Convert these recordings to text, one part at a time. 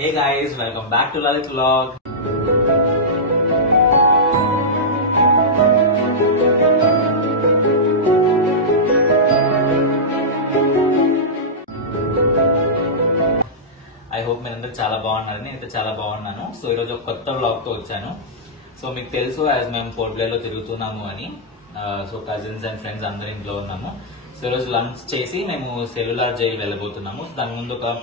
Hey guys, welcome back to Lalit Vlog. I hope మీరందరూ చాలా బాగున్నారని నేనైతే చాలా బాగున్నాను. సో ఈరోజు ఒక కొత్త వ్లాగ్ తో వచ్చాను. సో మీకు తెలుసు యాజ్ మేము పోర్ట్ బ్లేర్ లో తిరుగుతున్నాము అని. సో కజిన్స్ అండ్ ఫ్రెండ్స్ అందరూ ఇంట్లో ఉన్నాము. సో ఈరోజు లంచ్ చేసి మేము సెల్యులార్ జైల్ వెళ్ళబోతున్నాము. దాని ముందు ఒక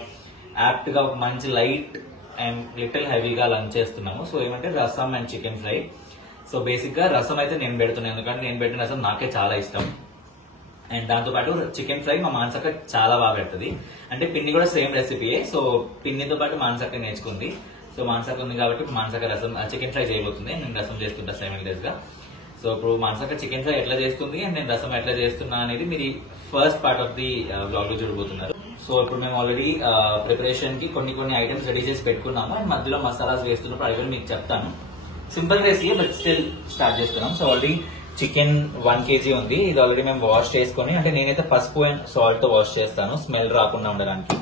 యాప్ట్ గా ఒక మంచి లైట్ అండ్ లిటిల్ హెవీగా లంచ్ చేస్తున్నాము. సో ఏమంటే రసం and chicken fry. So basic గా రసం అయితే నేను పెడుతున్నాను, ఎందుకంటే నేను పెట్టిన రసం నాకే చాలా ఇష్టం. అండ్ దాంతో పాటు చికెన్ ఫ్రై మా మానసక్క చాలా బాగా పెడుతుంది. అంటే పిన్ని కూడా సేమ్ రెసిపీయే. సో పిన్నితో పాటు మానసక్క నేర్చుకుంది. సో మానసక్క ఉంది కాబట్టి మానసక్క రసం చికెన్ ఫ్రై చేయబోతుంది. నేను రసం చేస్తుంటా 7 days గా. సో ఇప్పుడు మానసక్క చికెన్ ఫ్రై ఎట్లా చేస్తుంది అండ్ నేను రసం ఎట్లా చేస్తున్నా అనేది మీరు first part of the vlog లో చూడబోతున్నారు. సో ఇప్పుడు మేము ఆల్రెడీ ప్రిపరేషన్ కి కొన్ని ఐటమ్స్ రెడీ చేసి పెట్టుకున్నాము. అండ్ మధ్యలో మసాలాస్ వేస్తున్నప్పుడు అవి మీకు చెప్తాను. Simple recipe but still start చేస్తున్నాం. సో ఆల్రెడీ చికెన్ 1 kg ఉంది. ఇది ఆల్రెడీ మేము వాష్ చేసుకుని, అంటే నేనైతే పసుపు అండ్ సాల్ట్ తో వాష్ చేస్తాను స్మెల్ రాకుండా ఉండడానికి.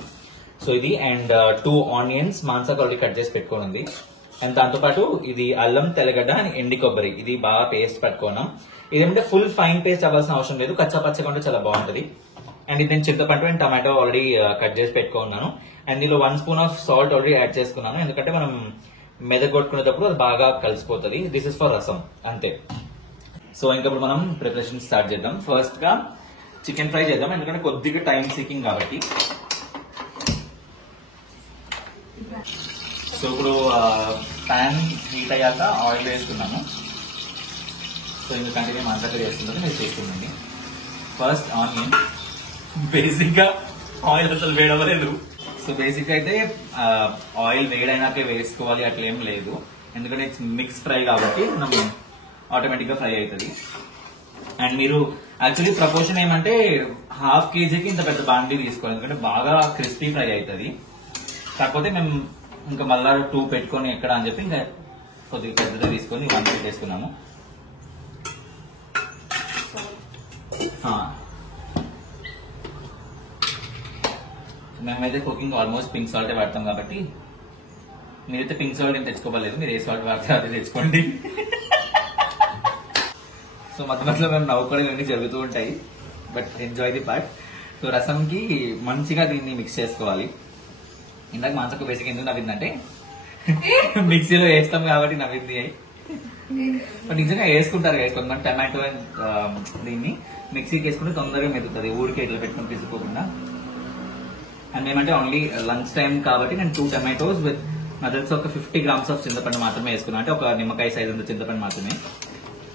సో ఇది అండ్ 2 ఆనియన్స్ మాంసాకు ఆల్రెడీ కట్ చేసి పెట్టుకుని ఉంది. అండ్ దాంతో పాటు ఇది అల్లం, తెల్లగడ్డ అండ్ ఎండి కొబ్బరి, ఇది బాగా పేస్ట్ పట్టుకున్నాం. ఇదేమంటే ఫుల్ ఫైన్ పేస్ట్ అవ్వాల్సిన అవసరం లేదు, కచ్చా పచ్చగా ఉంటే చాలా బాగుంటది. అండ్ ఇది నేను చింతపండు అండ్ టమాటో ఆల్రెడీ కట్ చేసి పెట్టుకున్నాను. అండ్ దీనిలో 1 spoon of salt already add చేసుకున్నాను, ఎందుకంటే మనం మెదగొట్టుకునేటప్పుడు అది బాగా కలిసిపోతుంది. దిస్ ఇస్ ఫర్ రసం అంతే. సో ఇంకా ఇప్పుడు మనం ప్రిపరేషన్ స్టార్ట్ చేద్దాం. ఫస్ట్ గా చికెన్ ఫ్రై చేద్దాం, ఎందుకంటే కొద్దిగా టైం సీకింగ్ కాబట్టి. సో ఇప్పుడు ప్యాన్ హీట్ అయ్యాక ఆయిల్ వేసుకున్నాము. సో ఇంకా కంటిన్యూ మాట్లాడి చేస్తున్నది మీరు చేసుకుందండి. ఫస్ట్ ఆనియన్, బేసిక్ గా ఆయిల్ అసలు వేడవలేదు. సో బేసిక్ అయితే ఆయిల్ వేడైనాకే వేసుకోవాలి అట్లా ఏం లేదు, ఎందుకంటే ఇట్స్ మిక్స్ ఫ్రై కాబట్టి మనం ఆటోమేటిక్ గా ఫ్రై అవుతుంది. అండ్ మీరు యాక్చువల్లీ ప్రపోర్షన్ ఏమంటే 1/2 kgకి ఇంత పెద్ద బాండీ తీసుకోవాలి, ఎందుకంటే బాగా క్రిస్పీ ఫ్రై అవుతుంది. కాకపోతే మేము ఇంకా మళ్ళా 2 పెట్టుకొని ఎక్కడ అని చెప్పి ఇంకా కొద్దిగా పెద్దగా తీసుకొని 1 పెట్టేసుకున్నాము. మేమైతే కుకింగ్ ఆల్మోస్ట్ పింక్ సాల్ట్ వాడతాం కాబట్టి మీరైతే పింక్ సాల్ట్ ఏం తెచ్చుకోలేదు, మీరు ఏ సాల్ట్ వాడతారో అదే తెచ్చుకోండి. సో మధ్యలో మేము నవ్వుకోవడం ఇవన్నీ జరుగుతూ ఉంటాయి, but enjoy the part. So రసంకి మంచిగా దీన్ని మిక్స్ చేసుకోవాలి. ఇందాక మాంసకు బేసిక్ ఎందుకు నవ్విందంటే మిక్సీలో వేస్తాం కాబట్టి నవ్వింది. బట్ నిజంగా వేసుకుంటారు కదా కొంతమంది టమాటో అండ్ దీన్ని మిక్సీకి వేసుకుంటే తొందరగా మెదుగుతుంది, ఊరికే ఇట్లా పెట్టుకుని తీసుకోకుండా. అండ్ మేమంటే ఓన్లీ లంచ్ టైం కాబట్టి నేను 2 tomatoes విత్ మదర్స్ ఒక 50 grams ఆఫ్ చింతపండు మాత్రమే వేసుకున్నాను, అంటే ఒక నిమ్మకాయ సైజ్ అంత చింతపండు మాత్రమే.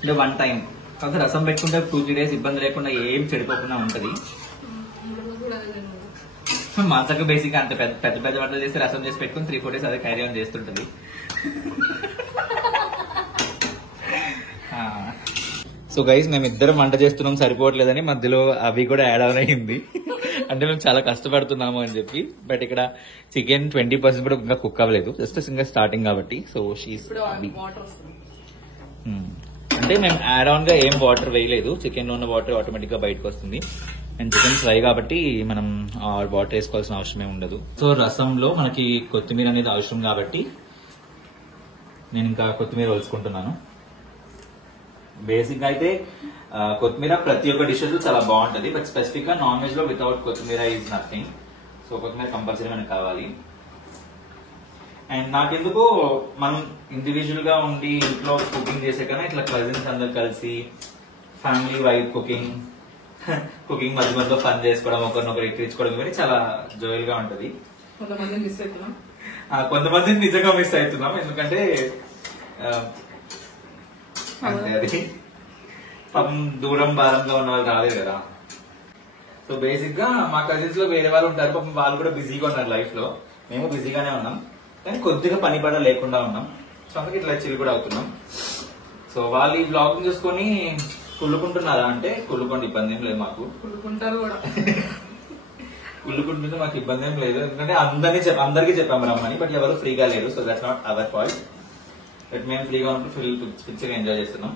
అంటే 1 time కాకపోతే రసం పెట్టుకుంటే 2-3 days ఇబ్బంది లేకుండా ఏం చెడిపోకుండా ఉంటది. మాంసకు బేసిక్ అంత పెద్ద వంటలు చేసి రసం చేసి పెట్టుకుని 3-4 days అదే క్యారీ ఆన్ చేస్తుంటది. సో గైస్ మేము ఇద్దరం వంట చేస్తున్నాం సరిపోవట్లేదని మధ్యలో అవి కూడా యాడ్ ఆన్ అయ్యింది. అంటే మేము చాలా కష్టపడుతున్నాము అని చెప్పి. బట్ ఇక్కడ చికెన్ 20% కూడా ఇంకా కుక్ అవ్వలేదు, జస్ట్ ఇంకా స్టార్టింగ్ కాబట్టి. సో షీస్ అంటే మేము యాడ్ ఆన్ గా ఏం వాటర్ వేయలేదు, చికెన్ లో ఉన్న వాటర్ ఆటోమేటిక్ గా బయటకు వస్తుంది. అండ్ చికెన్ ఫ్రై కాబట్టి మనం వాటర్ వేసుకోవాల్సిన అవసరం ఏమి ఉండదు. సో రసంలో మనకి కొత్తిమీర అనేది అవసరం కాబట్టి నేను ఇంకా కొత్తిమీర వలుచుకుంటున్నాను. బేసిక్ గా అయితే కొత్తిమీర ప్రతి ఒక్క డిషెస్ లో చాలా బాగుంటది, బట్ స్పెసిఫిక్ గా నాన్ వెజ్ లో వితౌట్ కొత్తిమీర ఈజ్ నథింగ్. సో కొత్తిమీర కంపల్సరీ మనకు కావాలి. అండ్ నాకెందుకు మనం ఇండివిజువల్ గా ఉండి ఇంట్లో కుకింగ్ చేసే కన్నా ఇట్లా కజిన్స్ అందరు కలిసి ఫ్యామిలీ వైడ్ కుకింగ్ మధ్యలో ఫన్ చేసుకోవడం, ఒకరినొకరు ఎక్కించుకోవడం కానీ చాలా జోయల్ గా ఉంటది. కొంతమందిని నిజంగా మిస్ అవుతున్నాం, ఎందుకంటే అంటే అది పాపం దూరం భారంగా ఉన్న వాళ్ళు రాలేదు కదా. సో బేసిక్ గా మా కజిన్స్ లో వేరే వాళ్ళు ఉంటారు, పాపం వాళ్ళు కూడా బిజీగా ఉన్నారు లైఫ్ లో. మేము బిజీగానే ఉన్నాం కానీ కొద్దిగా పని పడ లేకుండా ఉన్నాం. సో అందుకే ఇట్లా చిల్ కూడా అవుతున్నాం. సో వాళ్ళు ఈ బ్లాగ్ చూసుకొని కుళ్ళుకుంటున్నారా అంటే కుళ్ళుకోండి, ఇబ్బంది ఏం లేదు మాకు. కుళ్ళుకుంటుంటే మాకు ఇబ్బంది ఏం లేదు, ఎందుకంటే అందరికీ చెప్పాము రమ్మని, బట్ ఎవరు ఫ్రీగా లేరు. So that's not our fault. But మేము ఫ్రీగా ఉంటూ పిక్చర్ ఎంజాయ్ చేస్తున్నాం.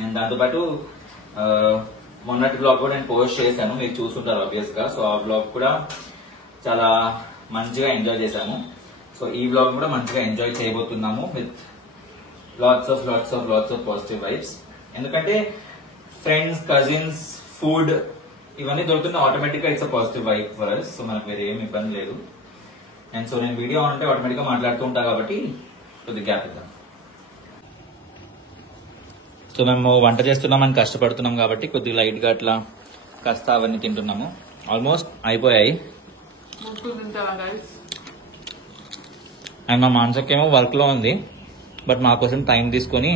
అండ్ దాంతోపాటు మొన్నటి బ్లాగ్ కూడా నేను పోస్ట్ చేశాను, మీరు చూస్తుంటారు ఆబ్వియస్ గా. సో ఆ బ్లాగ్ కూడా చాలా మంచిగా ఎంజాయ్ చేశాము. సో ఈ వ్లాగ్ కూడా మంచిగా ఎంజాయ్ చేయబోతున్నాము with lots of positive vibes. ఎందుకంటే ఫ్రెండ్స్, కజిన్స్, ఫుడ్ ఇవన్నీ దొరుకుతుంది ఆటోమేటిక్ గా. It's a positive vibe for us. So మనకు వేరే ఏమి ఇబ్బంది లేదు. అండ్ సో నేను వీడియో అంటే ఆటోమేటిక్ గా మాట్లాడుతూ ఉంటా కాబట్టి కొద్దిగా గ్యాప్ ఇద్దాం. సో మేము వంట చేస్తున్నామని కష్టపడుతున్నాం కాబట్టి కొద్దిగా లైట్ గా అట్లా కాస్త అవన్నీ తింటున్నాము. ఆల్మోస్ట్ అయిపోయాయి. అండ్ మా మానసకేమో వర్క్ లో ఉంది, బట్ మా కోసం టైం తీసుకొని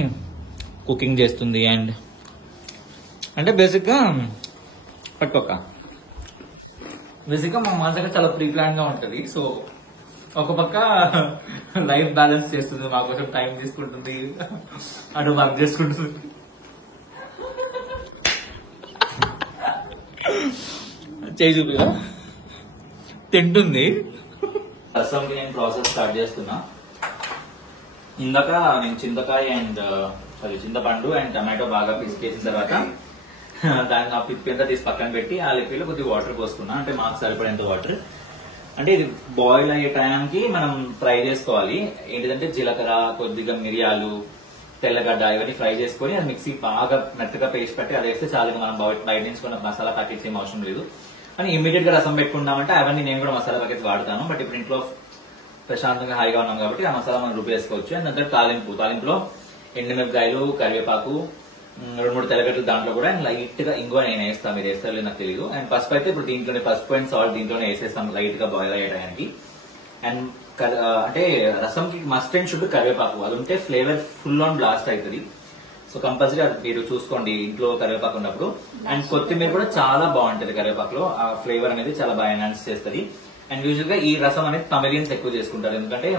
కుకింగ్ చేస్తుంది. అండ్ అంటే బేసిక్ గా మా మానసక చాలా ప్రీ ప్లాన్ గా ఉంటది. సో ఒక పక్క లైఫ్ బ్యాలెన్స్ చేస్తుంది, మా కోసం టైం తీసుకుంటుంది, అటు వర్క్ చేసుకుంటుంది. చేయి చూపిగా తింటుంది. రసంకి నేను ప్రాసెస్ స్టార్ట్ చేస్తున్నా. ఇందాక నేను చింతపండు అండ్ టమాటో బాగా పిసికేసిన తర్వాత దాన్ని ఆ పిప్పంతా తీసి పక్కన పెట్టి ఆ లిక్విడ్ కొద్దిగా వాటర్ పోసుకున్నా. అంటే మాకు సరిపడేంత వాటర్. అంటే ఇది బాయిల్ అయ్యే టైంకి మనం ఫ్రై చేసుకోవాలి. ఏంటిదంటే జీలకర్ర, కొద్దిగా మిరియాలు, తెల్లగడ్డ ఇవన్నీ ఫ్రై చేసుకొని అది మిక్సీ బాగా మెత్తగా పేస్ట్ పెట్టి అది వేస్తే చాలా. మనం బయట నుంచి కొన్న మసాలా ప్యాకెట్స్ ఏం అవసరం లేదు. కానీ ఇమీడియట్ గా రసం పెట్టుకుంటామంటే అవన్నీ నేను కూడా మసాలా ప్యాకెట్స్ వాడతాను. బట్ ఇప్పుడు ఇంట్లో ప్రశాంతంగా హాయిగా ఉన్నాం కాబట్టి ఆ మసాలా మనం రుబ్బేసుకోవచ్చు. అండ్ అంతా తాలింపులో ఎండుమిరపకాయలు, కరివేపాకు, 2-3 తెల్లగడ్డలు దాంట్లో కూడా. అండ్ లైట్ గా ఇంగువ నేను వేస్తాను, మీరు వేస్తారో నాకు తెలియదు. అండ్ పసుపు అయితే ఇప్పుడు దీంట్లోనే పసుపు అండ్ సాల్ట్ దీంట్లోనే వేసేస్తాం లైట్ గా బాయిల్ అయ్యడానికి. అండ్ అంటే రసంకి మస్ట్ అండ్ షుడ్ కరివేపాకు, అది ఉంటే ఫ్లేవర్ ఫుల్ ఆన్ బ్లాస్ట్ అవుతుంది. సో కంపల్సరీ మీరు చూసుకోండి ఇంట్లో కరివేపాకు ఉన్నప్పుడు. అండ్ కొత్తిమీర కూడా చాలా బాగుంటది కరివేపాకులో, ఆ ఫ్లేవర్ అనేది చాలా బాగా ఎన్హాన్స్ చేస్తుంది. అండ్ యూజువల్ గా ఈ రసం అనేది తమిళియన్స్ ఎక్కువ చేసుకుంటారు. ఎందుకంటే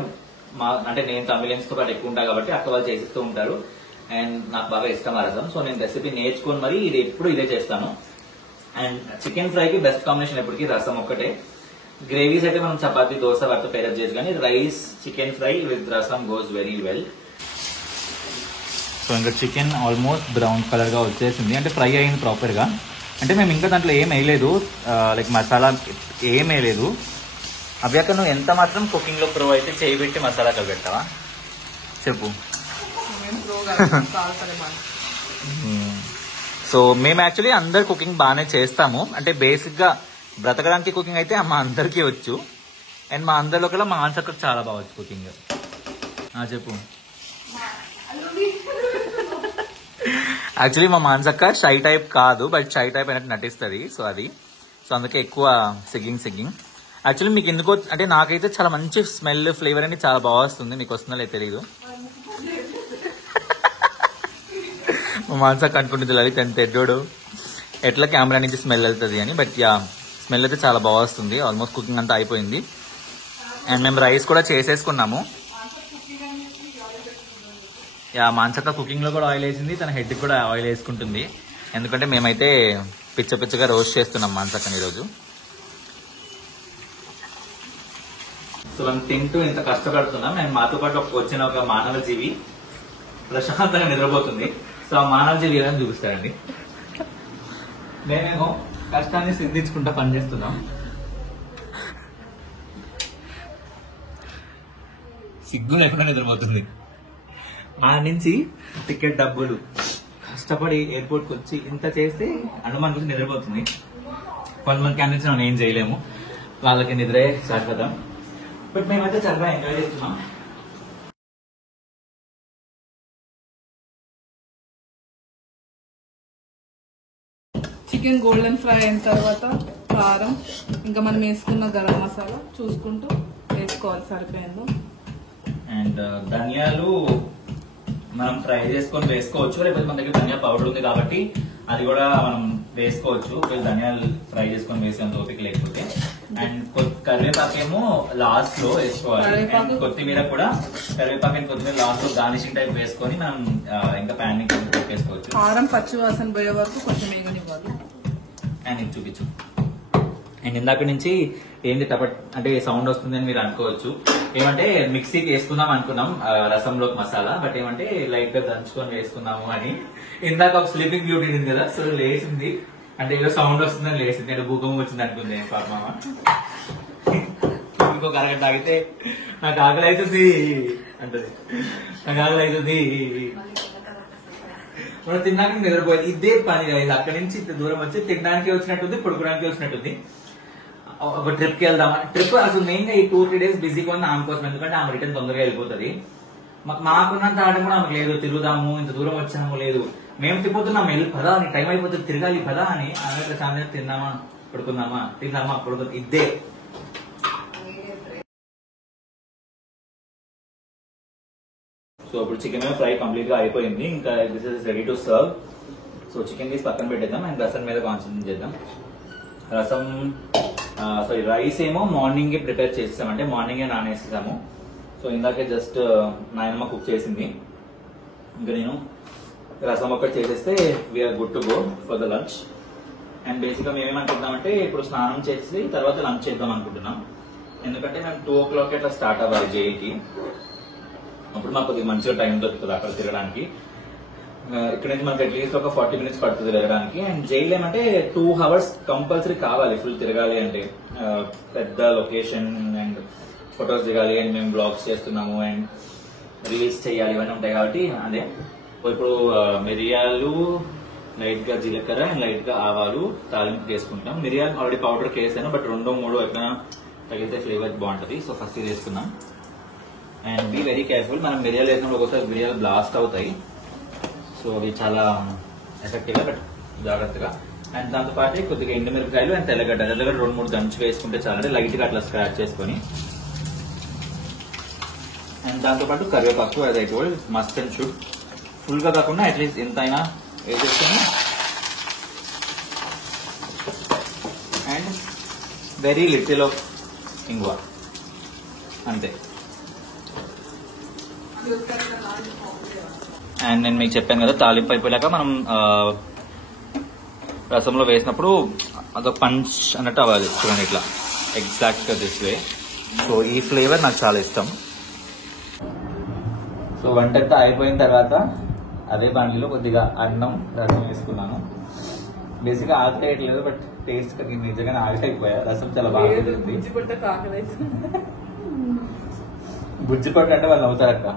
నేను తమిళియన్స్ తో పాటు ఎక్కువ ఉంటా కాబట్టి అక్క వాళ్ళు చేసిస్తూ ఉంటారు. అండ్ నాకు బాగా ఇష్టం ఆ రసం. సో నేను రెసిపీ నేర్చుకొని మరి ఇది ఎప్పుడు ఇదే చేస్తాను. అండ్ చికెన్ ఫ్రైకి బెస్ట్ కాంబినేషన్ ఎప్పటికీ రసం ఒక్కటే. గ్రేవీస్ అయితే మనం చపాతీ, దోశ వాటితో పేరప్ చేయొచ్చు, కానీ రైస్ చికెన్ ఫ్రై విత్ రసం గోస్ వెరీ వెల్. సో ఇంకా చికెన్ ఆల్మోస్ట్ బ్రౌన్ కలర్ గా వచ్చేసింది, అంటే ఫ్రై అయింది ప్రాపర్ గా. అంటే మేము ఇంకా దాంట్లో ఏం వేయలేదు, లైక్ మసాలా ఏం వేయలేదు. అవ్యాక నువ్వు ఎంత మాత్రం కుకింగ్ లో ప్రో అయితే చేయబెట్టి మసాలా కలిపెట్టావా చెప్పు. సో మేము యాక్చువల్లీ అందరు కుకింగ్ బాగానే చేస్తాము. అంటే బేసిక్ గా బ్రతకడానికి కుకింగ్ అయితే మా అందరికీ వచ్చు. అండ్ మా అందరిలో కల్లా మా ఆన్సర్కి చాలా బాగా వచ్చు కుకింగ్. చెప్పు. యాక్చువల్లీ మా మాన్సక్క షై టైప్ కాదు, బట్ షై టైప్ అనేది నటిస్తుంది. సో అందుకే ఎక్కువ సిగ్గింగ్. యాక్చువల్లీ మీకు ఎందుకో అంటే నాకైతే చాలా మంచి స్మెల్, ఫ్లేవర్ అనేది చాలా బాగా వస్తుంది. మీకు వస్తుందో లేదు తెలియదు. మా మాన్సక్క అనుకుంటుంది లలిత్ ఎంత ఎడ్డోడు, ఎట్లా కెమెరా నుంచి స్మెల్ వెళ్తుంది అని. బట్ స్మెల్ అయితే చాలా బాగా వస్తుంది. ఆల్మోస్ట్ కుకింగ్ అంతా అయిపోయింది. అండ్ మేము రైస్ కూడా చేసేసుకున్నాము. మాన్సక్క కుకింగ్ లో కూడా ఆయిల్ వేసింది, తన హెడ్ కూడా ఆయిల్ వేసుకుంటుంది. ఎందుకంటే మేమైతే పిచ్చగా రోస్ట్ చేస్తున్నాం మాన్సక్కని ఈరోజు. సో మనం తింటూ ఇంత కష్టపడుతున్నాం. అండ్ మాతో పాటు వచ్చిన ఒక మానవ జీవి ప్రశాంతంగా నిద్రపోతుంది. సో ఆ మానవ జీవి ఏదని చూపిస్తారండి. మేమేమో కష్టాన్ని సిద్ధించుకుంటా పనిచేస్తున్నాం. సిగ్గు లేకుండా నిద్రపోతుంది. ఆ నుంచి టికెట్ డబ్బులు కష్టపడి ఎయిర్పోర్ట్ కి వచ్చి ఇంత చేస్తే అనుమానం గురించి నిద్రపోతుంది. కొంతమంది క్యాండిడేట్స్ మనం ఏం చేయలేము, వాళ్ళకి నిద్రే శాశ్వతం. బట్ మేమైతే చాలా ఎంజాయ్ చేస్తున్నాం. చికెన్ గోల్డెన్ ఫ్రై అయిన తర్వాత కారం, ఇంకా మనం వేసుకున్న గరం మసాలా చూసుకుంటూ వేసుకోవాలి సరిపోయిందో. అండ్ ధనియాలు మనం ఫ్రై చేసుకొని వేసుకోవచ్చు, లేకపోతే మన దగ్గర ధనియా పౌడర్ ఉంది కాబట్టి అది కూడా మనం వేసుకోవచ్చు. ధనియాలు ఫ్రై చేసుకొని వేసేంత ఓపిక లేకపోతే. అండ్ కరివేపాకేమో లాస్ట్ లో వేసుకోవాలి. అండ్ కొత్తిమీర కూడా కరివేపాకు అండ్ కొత్తిమీర లాస్ట్ లో గార్నిషింగ్ టైప్ వేసుకొని మనం ఇంకా ప్యాన్ ని వేసుకోవచ్చు. కారం పచ్చి వాసన పోయే వరకు కొంచెం వేగనివ్వాలి. అండ్ ఇది చూపించు. అండ్ ఇందాక నుంచి ఏంది అంటే సౌండ్ వస్తుంది అని మీరు అనుకోవచ్చు. ఏమంటే మిక్సీకి వేసుకుందాం అనుకున్నాం రసంలోకి మసాలా, బట్ ఏమంటే లైట్ గా దంచుకొని వేసుకున్నాము అని. ఇందాక ఒక స్లీపింగ్ బ్యూటీ ఉంది కదా, సో లేచింది. అంటే ఏదో సౌండ్ వస్తుందని లేచింది. అంటే భూకంపం వచ్చింది అనుకుంది పాప. ఇంకొక అరగంట ఆగితే నాకు ఆకలి అవుతుంది అంటది, నాకు ఆకలి అవుతుంది. మనం తిన్నాక నిద్రపోయింది. ఇదే పని ఇది. అక్కడి నుంచి ఇంత దూరం వచ్చి తినడానికి వచ్చినట్టుంది, పడుకోవడానికి వచ్చినట్టుంది. ఒక ట్రిప్ కి వెళ్దామా, ట్రిప్ అసలు మెయిన్ గా ఈ 2-3 days బిజీగా ఉంది ఆమె కోసం, ఎందుకంటే ఆమె రిటర్న్ తొందరగా వెళ్ళిపోతుంది. మాకున్నంత ఆట కూడా ఆమెకు లేదు, తిరుగుదాము ఇంత దూరం వచ్చాము లేదు, మేము తిప్పుతున్నాం వెళ్ళి పదా అని, టైం అయిపోతుంది తిరగాలి పదా అని. ఆమె చాలా తిందామా పడుకుందామా, తిందామా పడుకుందాం, ఇదే. సో ఇప్పుడు చికెన్ ఫ్రై కంప్లీట్ గా అయిపోయింది, ఇంకా this is ready to serve. So chicken తీసి పక్కన పెట్టేద్దాం అండ్ రసం మీద కాన్సన్ట్రేట్ చేద్దాం. రసం సారీ రైస్ ఏమో మార్నింగే ప్రిపేర్ చేసేసాం, అంటే మార్నింగే నానేసేసాము. సో ఇందాకే జస్ట్ నాయనమ్మ కుక్ చేసింది, ఇంకా నేను రసం ఒక్కటి చేసేస్తే we're good to go for the lunch. And basic గా మేమేమనుకుంటున్నామంటే ఇప్పుడు స్నానం చేసి తర్వాత లంచ్ చేద్దాం అనుకుంటున్నాం, ఎందుకంటే మేము 2 o'clock అట్లా స్టార్ట్ అవ్వాలి జేఈకి. అప్పుడు మాకు కొద్దిగా మంచిగా టైం దొరుకుతుంది అక్కడ తిరగడానికి. ఇక్కడ నుంచి మనకి అట్లీస్ట్ ఒక 40 minutes పడుతుంది వెళ్ళడానికి. అండ్ జైలు ఏమంటే 2 hours కంపల్సరీ కావాలి ఫుల్ తిరగాలి అంటే, పెద్ద లొకేషన్ అండ్ ఫొటోస్ దిగాలి అండ్ మేము బ్లాగ్స్ చేస్తున్నాము అండ్ రీల్స్ చేయాలి ఇవన్నీ ఉంటాయి కాబట్టి. అదే ఇప్పుడు మిరియాలు, లైట్ గా జీలకర్ర అండ్ లైట్ గా ఆవాలు తాలింపు వేసుకుంటాం. మిరియాలు ఆల్రెడీ పౌడర్ వేసాను, బట్ 2-3 ఎట్లా తగిలితే ఫ్లేవర్ బాగుంటుంది. సో ఫస్ట్ ఇది వేసుకున్నాం. అండ్ బీ వెరీ కేర్ఫుల్, మనం మిరియాలు వేసినప్పుడు ఒకసారి మిరియాలు బ్లాస్ట్ అవుతాయి, సో అవి చాలా ఎఫెక్టివ్ గా, బట్ జాగ్రత్తగా. అండ్ దాంతో పాటు కొద్దిగా ఎండుమిరపకాయలు అండ్ తెల్లగడ్డ 2-3 దంచి వేసుకుంటే చాలంటే లైట్ గా అట్లా స్క్రాచ్ చేసుకొని. అండ్ దాంతో పాటు కరివేపాకు, అదైతే మస్ట్ అండ్ షుడ్, ఫుల్ గా కాకుండా అట్లీస్ట్ ఎంతైనా వేసేసుకొని. అండ్ వెరీ లిటిల్ ఆఫ్ ఇంగువ, అంతే. అండ్ నేను మీకు చెప్పాను కదా తాలింపు అయిపోయాక మనం రసంలో వేసినప్పుడు అదొక పంచ్ అన్నట్టు అవ్వాలి, చూడండి ఇట్లా ఎగ్జాక్ట్ గా దిస్ వే. సో ఈ ఫ్లేవర్ నాకు చాలా ఇష్టం. సో వంటంతా అయిపోయిన తర్వాత అదే బాండిలో కొద్దిగా అన్నం రసం వేసుకున్నాను. బేసిక్ గా ఆగలేదు, బట్ టేస్ట్ నిజంగా ఆగలేకపోయా. రసం చాలా బాగా బుజ్జి పట్టు అంటే వాళ్ళు అవుతారక్క.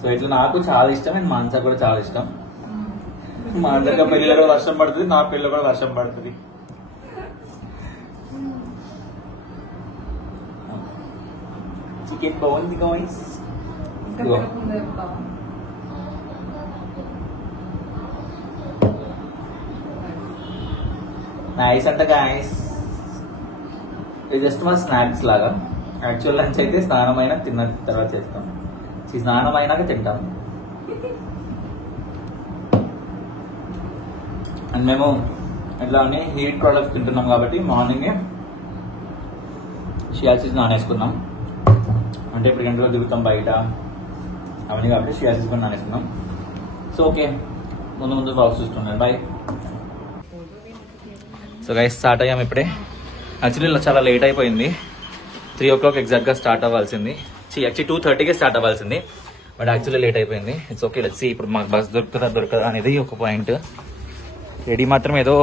సో ఇట్లా నాకు చాలా ఇష్టం అండ్ మాన్సా కూడా చాలా ఇష్టం. మాన్సా పెళ్లిలో కూడా వర్షం పడుతుంది, నా పెళ్లిలో కూడా వర్షం పడుతుంది. చికెన్ బాగుంది గాయ్స్. నైస్ అంట గాయ్స్. ఇది జస్ట్ మా స్నాక్స్ లాగా. యాక్చువల్ లంచ్ అయితే స్నానం అయినా తిన్న తర్వాత చేస్తాం, స్నానం అయినాక తింటాం. అండ్ మేము ఇట్లా హీట్ ప్రోడక్ట్స్ తింటున్నాం కాబట్టి మార్నింగే షియా సీడ్స్ నానేసుకున్నాం. అంటే ఇప్పుడు గంటలో దిగుతాం బయట అవన్నీ కాబట్టి షియా సీడ్స్ కూడా నానేసుకున్నాం. సో ఓకే, ముందు బాక్స్ చూస్తున్నాను. బాయ్. సో గైస్ స్టార్ట్ అయ్యాం ఇప్పుడే. యాక్చువల్లీ చాలా లేట్ అయిపోయింది, 3 o'clock ఎగ్జాక్ట్గా స్టార్ట్ అవ్వాల్సింది. యాక్చువల్లీ 2:30కే స్టార్ట్ అవ్వాల్సింది, బట్ యాక్చువల్లీ లేట్ అయిపోయింది. ఇట్స్ ఓకే, లెట్స్ సీ ఇప్పుడు మాకు బస్ దొరకదా అనేది ఒక పాయింట్. రెడీ మాత్రం ఏదో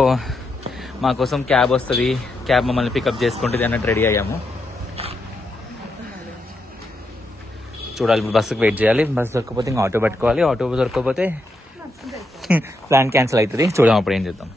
మా కోసం క్యాబ్ వస్తుంది, క్యాబ్ మమ్మల్ని పికప్ చేసుకుంటుంది అన్నట్టు రెడీ అయ్యాము. చూడాలి, ఇప్పుడు బస్సుకు వెయిట్ చేయాలి. బస్ దొరకకపోతే ఇంకా ఆటో పట్టుకోవాలి, ఆటో దొరకకపోతే ప్లాన్ క్యాన్సిల్ అవుతుంది. చూద్దాం అప్పుడు ఏం చేద్దాం.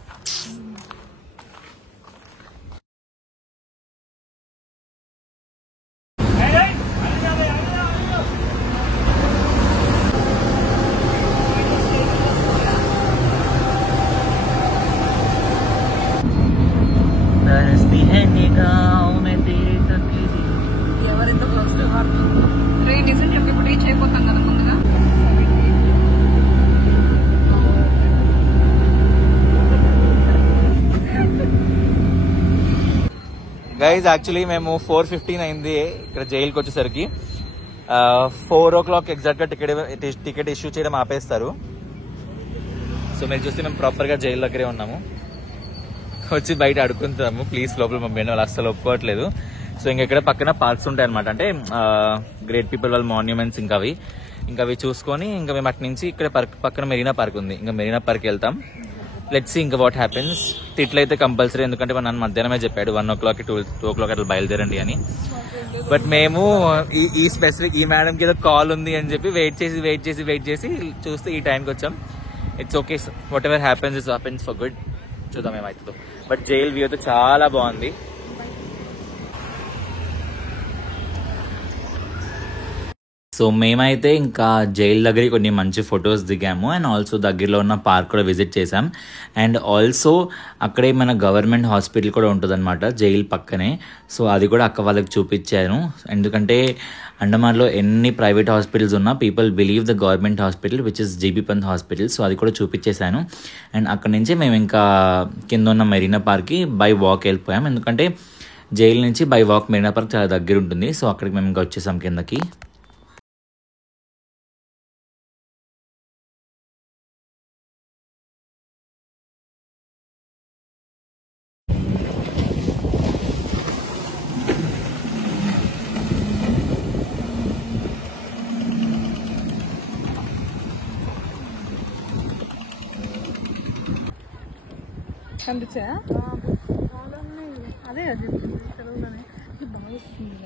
ఎవరెంత ట్రైన్ నిజం చెప్పి ఇప్పుడు రీచ్ అయిపోతాం కదా ముందుగా. గైజ్ యాక్చువల్లీ మేము 4:15 అయింది ఇక్కడ జైలుకి వచ్చేసరికి. 4 o'clock ఎగ్జాక్ట్ గా టికెట్ ఇష్యూ చేయడం ఆపేస్తారు. సో మీరు చూస్తే మేము ప్రాపర్ గా జైలు దగ్గరే ఉన్నాము. వచ్చి బయట అడుగుతుంటాము, ప్లీజ్ లోపల పంపేయండి, వాళ్ళు అస్సలు ఒప్పుకోవట్లేదు. సో ఇక్కడ పక్కన పార్క్స్ ఉంటాయి అనమాట, అంటే గ్రేట్ పీపుల్ వాళ్ళ మాన్యుమెంట్స్ ఇంకా అవి చూసుకొని ఇంకా మేము అటు నుంచి ఇక్కడ పక్కన మెరీనా పార్క్ ఉంది, ఇంకా మెరీనా పార్క్ వెళ్తాం. లెట్స్ సీ ఇంకా వాట్ హ్యాపెన్స్. తిట్లయితే కంపల్సరీ, ఎందుకంటే మన మధ్యాహ్నమే చెప్పాడు 1 o'clock 2 o'clock అట్లా బయలుదేరండి అని. బట్ మేము ఈ స్పెసిఫిక్ ఈ మేడంకి ఏదో కాల్ ఉంది అని చెప్పి వెయిట్ చేసి చూస్తే ఈ టైంకి వచ్చాం. It's okay, what ever happens it's happens for good. చూద్దాం ఏమవుతుందో. బట్ జైల్ వ్యూ అయితే చాలా బాగుంది. సో మేమైతే ఇంకా జైల్ దగ్గర కొన్ని మంచి ఫొటోస్ దిగాము అండ్ ఆల్సో దగ్గరలో ఉన్న పార్క్ కూడా విజిట్ చేసాం. అండ్ ఆల్సో అక్కడే మన గవర్నమెంట్ హాస్పిటల్ కూడా ఉంటుంది అనమాట జైల్ పక్కనే. సో అది కూడా అక్క వాళ్ళకి చూపించాను, ఎందుకంటే అండమాన్లో ఎన్ని ప్రైవేట్ హాస్పిటల్స్ ఉన్నా people believe the government hospital which is GB Pant hospital. So అది కూడా చూపించేశాను. అండ్ అక్కడ నుంచి మేము ఇంకా కింద ఉన్న మెరీనా పార్క్కి బై వాక్ వెళ్ళిపోయాం, ఎందుకంటే జైల్ నుంచి బై వాక్ మెరీనా పార్క్ చాలా దగ్గర ఉంటుంది. సో అక్కడికి మేము ఇంకా వచ్చేసాం కిందకి. కనిపించా అదే అది సెలవులోనే బాగా వస్తుంది.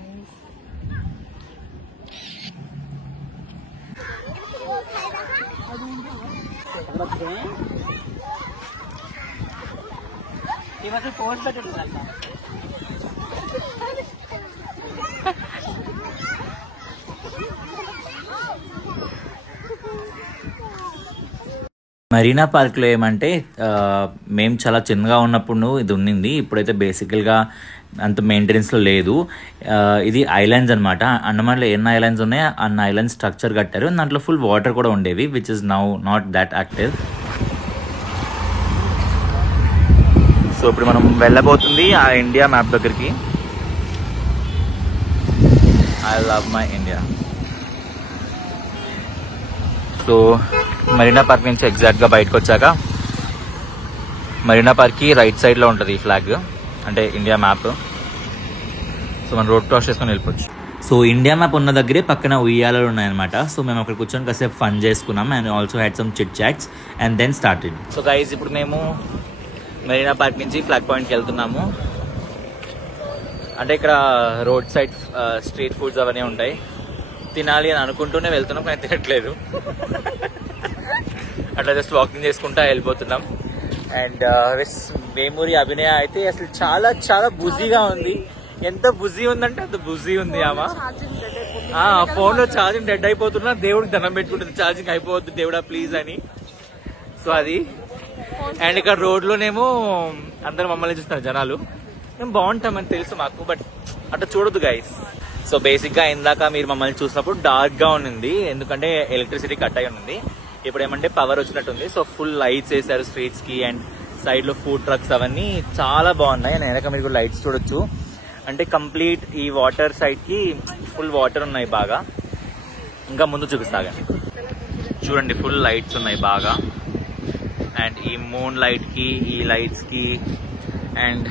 మరీనా పార్క్లో ఏమంటే మేము చాలా చిన్నగా ఉన్నప్పుడు ఇది ఉండింది, ఇప్పుడైతే బేసికల్గా అంత మెయింటెనెన్స్లో లేదు. ఇది ఐలాండ్స్ అనమాట. అండమాన్లో ఎన్ని ఐలాండ్స్ ఉన్నాయో అన్న ఐలాండ్ స్ట్రక్చర్ కట్టారు. దాంట్లో ఫుల్ వాటర్ కూడా ఉండేవి, which is now not that active. So ఇప్పుడు మనం వెళ్ళబోతుంది ఆ ఇండియా మ్యాప్ దగ్గరికి. I love my India. So Marina park నుంచి ఎగ్జాక్ట్గా బయటకు వచ్చాక మరీనా పార్క్కి రైట్ సైడ్లో ఉంటుంది ఈ ఫ్లాగ్, అంటే ఇండియా మ్యాప్. సో మనం రోడ్ క్రాస్ చేసుకొని వెళ్ళిపోవచ్చు. సో ఇండియా మ్యాప్ ఉన్న దగ్గరే పక్కన ఉయ్యాలలు ఉన్నాయన్నమాట. సో మేము అక్కడ కూర్చొని కాసేపు ఫన్ చేసుకున్నాం and also had some chit chats and then started. So guys ఇప్పుడు మేము మరీనా పార్క్ నుంచి ఫ్లాగ్ పాయింట్కి వెళ్తున్నాము. అంటే ఇక్కడ రోడ్ సైడ్ స్ట్రీట్ ఫుడ్స్ అవన్నీ ఉంటాయి, తినాలి అని అనుకుంటూనే వెళ్తున్నాం కానీ తినట్లేదు. అట్లా జస్ట్ వాకింగ్ చేసుకుంటా వెళ్ళిపోతున్నాం. అండ్ వేమూరి అభినయ అయితే అసలు చాలా చాలా బుజీగా ఉంది. ఎంత బుజీ ఉందంటే అంత బుజీ ఉంది. ఆమె ఫోన్లో ఛార్జింగ్ డెడ్ అయిపోతున్నా, దేవుడికి దండం పెట్టుకుంటుంది ఛార్జింగ్ అయిపోవద్దు దేవుడా ప్లీజ్ అని. సో అది. అండ్ ఇక్కడ రోడ్లోనేమో అందరూ మమ్మల్ని చూస్తున్నారు జనాలు. మేము బాగుంటామని తెలుసు మాకు, బట్ అట్లా చూడొద్దు గైస్. సో బేసిక్గా ఇందాక మీరు మమ్మల్ని చూసినప్పుడు డార్క్గా ఉండింది, ఎందుకంటే ఎలక్ట్రిసిటీ కట్ అయి ఉంది. ఇప్పుడు ఏమంటే పవర్ వచ్చినట్టుంది. సో ఫుల్ లైట్స్ వేసారు స్ట్రీట్స్కి అండ్ సైడ్లో ఫుడ్ ట్రక్స్ అవన్నీ చాలా బాగున్నాయి. నేను వెనక మీరు లైట్స్ చూడొచ్చు. అంటే కంప్లీట్ ఈ వాటర్ సైడ్కి ఫుల్ వాటర్ ఉన్నాయి బాగా. ఇంకా ముందు చూపిస్తాగా చూడండి, ఫుల్ లైట్స్ ఉన్నాయి బాగా. అండ్ ఈ మూన్ లైట్కి ఈ లైట్స్కి అండ్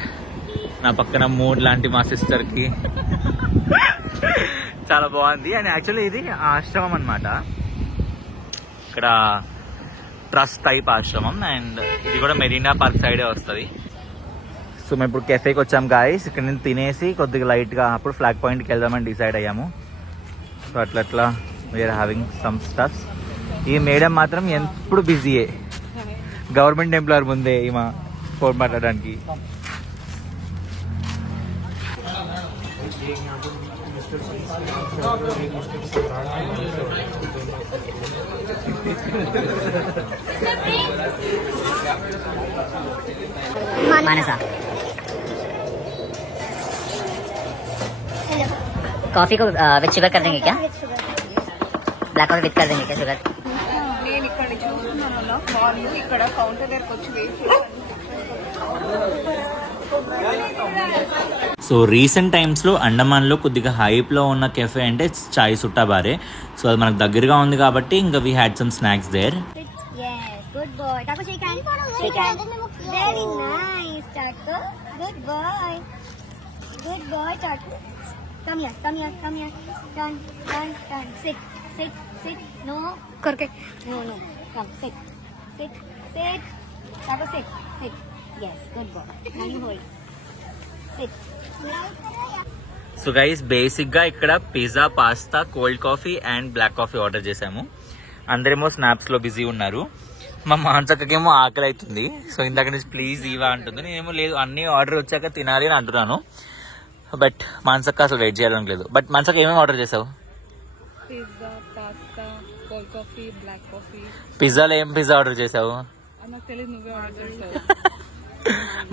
నా పక్కన మూన్ లాంటి మా సిస్టర్కి చాలా బాగుంది. అండ్ యాక్చువల్లీ ఇది ఆశ్రమం అన్నమాట, ఇక్కడ ట్రస్ట్ టైప్ ఆశ్రమం. అండ్ ఇది కూడా మెరీనా పార్క్ సైడే వస్తుంది. సో మేము ఇప్పుడు కెఫేకి వచ్చాం గాయస్. ఇక్కడ నుంచి తినేసి కొద్దిగా లైట్గా అప్పుడు ఫ్లాగ్ పాయింట్కి వెళ్దామని డిసైడ్ అయ్యాము. సో అట్లా వీఆర్ హ్యావింగ్ సమ్ స్టఫ్స్. ఈ మేడం మాత్రం ఎప్పుడు బిజీయే, గవర్నమెంట్ ఎంప్లాయర్ ముందే ఈమె ఫోన్ మాట్లాడడానికి. मानसा कॉफी को विद शुगर कर देंगे क्या? ब्लैक कॉफी विद कर देंगे क्या शुगर? నేను ఇక్కడ చూస్తున్నాను వాళ్ళు ఇక్కడ కౌంటర్ దగ్గరకు వచ్చి వెయిట్ చేస్తాను. సో రీసెంట్ టైమ్స్లో అండమాన్లో కొద్దిగా హైప్లో ఉన్న కెఫే అంటే చాయ్ సుట్టా బారే. సో అది మనకు దగ్గరగా ఉంది కాబట్టి ఇంకా we had some snacks there. Good boy. Taco shake hand. Shake hand. Very nice, Taco. Good boy. Good boy, Taco. Come here. Come here. Come here. Turn. Turn. Turn. Sit. Sit. Sit. No. Correct. No. No. Come. Sit. Sit. Sit. Taco, sit. Sit. Yes, good boy. Now you hold. Sit. So guys బేసిక్గా ఇక్కడ pizza, pasta, cold coffee and black coffee order చేసాము. అందరేమో స్నాప్స్లో busy ఉన్నారు. మా మాంసక్కకేమో ఆకలి అవుతుంది. So ఇందాక నుంచి ప్లీజ్ ఇవా అంటుంది. నేనేమో లేదు, అన్ని ఆర్డర్ వచ్చాక తినాలి అని అంటున్నాను. బట్ మాంసక్క అసలు వెయిట్ చేయాలని లేదు. బట్ మాంసక్క ఏమేమి ఆర్డర్ చేసావు? Pizza, pasta, cold coffee, black coffee. పిజ్జాలో ఏం పిజ్జా ఆర్డర్ చేసావు? నాకు తెలియదు, నువ్వే ఆర్డర్ చేసావు.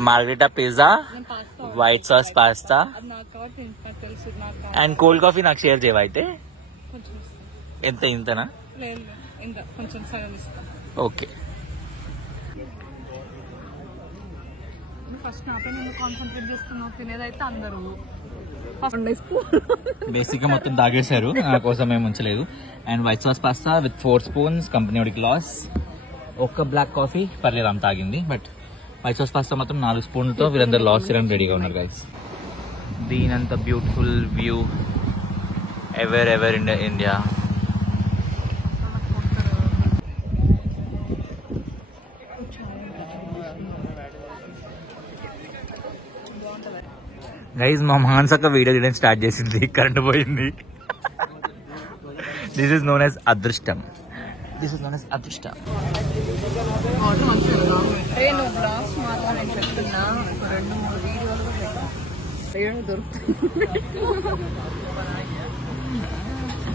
మార్గరిటా పిజ్జా, నేను పాస్తా వైట్ సాస్ పాస్తా అది నాకు కాబట్టి నాకు తెలుసు. నాకు అండ్ కోల్డ్ కాఫీ నాకు షేర్ చేయవా అయితే? కొంచెం ఇస్తాను. ఎంత ఇంతనా? లేదు ఇంకా కొంచెం సగం ఇస్తాను. ఓకే. ఫస్ట్ నాపై నేను కాన్సన్ట్రేట్ చేస్తున్నావు. తినేదైతే అందరూ బేసిక్గా మొత్తం తాగేశారు, నా కోసం ఏం ఉంచలేదు. And white sauce pasta with 4 spoons company వాడికి లాస్. ఒక్క బ్లాక్ కాఫీ పర్లేదు ఆమె తాగింది. బట్ వైట్ సాస్ పాస్తా మొత్తం 4 స్పూన్లతో వీళ్ళందరూ లాస్ చేయడానికి రెడీగా ఉన్నారు గైస్. దీనంత beautiful view ever in India. Guys మా మాన్సక్క వీడియో తీయడం స్టార్ట్ చేసింది, కరెంట్ పోయింది. దిస్ ఇస్ నోన్ యాజ్ అదృష్టం. అదృష్టం. ఆర్డర్ మంచిగా నువ్వు బ్లాగ్స్ మాత్రం నేను చెప్తున్నా. 2-3 వీడియోలు దొరుకుతుంది.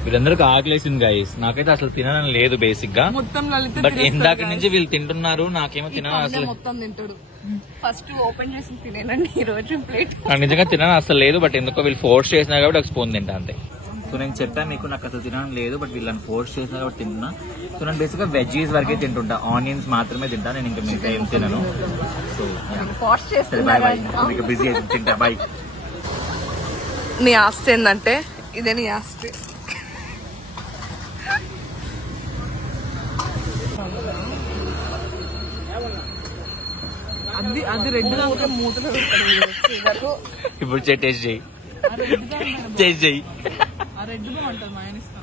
వీళ్ళందరికీ ఆకలేసింది గైస్. నాకైతే అసలు తినడం లేదు బేసిక్ గా. మొత్తం లలిత బట్ ఇందాక నుంచి వీళ్ళు తింటున్నారు, నాకేమో తినడం అసలు. మొత్తం తింటాడు. ఫస్ట్ ఓపెన్ చేసి తినేనండి ఈ రోజు ప్లేట్. నాకు నిజంగా తినడం అసలు లేదు. బట్ ఎందుకో వీళ్ళు ఫోర్స్ చేసినా కాబట్టి ఒక స్పూన్ తింటా అంతే. సో నేను చెప్పాను మీకు నాకు అసలు తినడం లేదు, బట్ వీళ్ళని ఫోర్స్ చేసినా కాబట్టి తింటున్నా. సో నేను బేసిక్ గా వెజ్జీస్ వరకే తింటుంటా, ఆనియన్స్ మాత్రమే తింటా. నేను ఇంకా మిగతా ఏం తినను. సో ఫోర్స్ బాయ్ చేస్తున్నా. బాయ్, ఇంకా బిజీ అయితే తింటా బాయ్. నీ ఆస్తి ఏంటంటే ఇదే నీ ఆస్తి. అది రెడ్ గా మూతలు ఇప్పుడు టేస్ట్ చేయి, టేస్ట్ చేయి. ఆ రెడ్ బాగుంటుంది మా ఆయన ఇష్టం.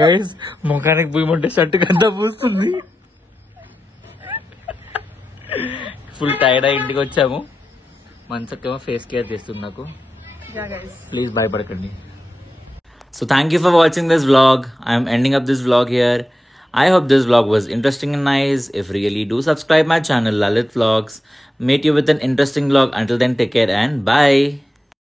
గైస్ ముఖానికి పూయమంటే షర్ట్ కంతా పూస్తుంది. ఫుల్ టైర్డ్ అయి ఇంటికి వచ్చాము. మంచకేమో ఫేస్ కేర్ చేస్తుంది నాకు. ప్లీజ్ భయపడకండి. So thank you for watching this vlog. I am ending up this vlog here. I hope this vlog was interesting and nice. If really, do subscribe my channel Lalit Vlogs. Meet you with an interesting vlog. Until then, take care and bye.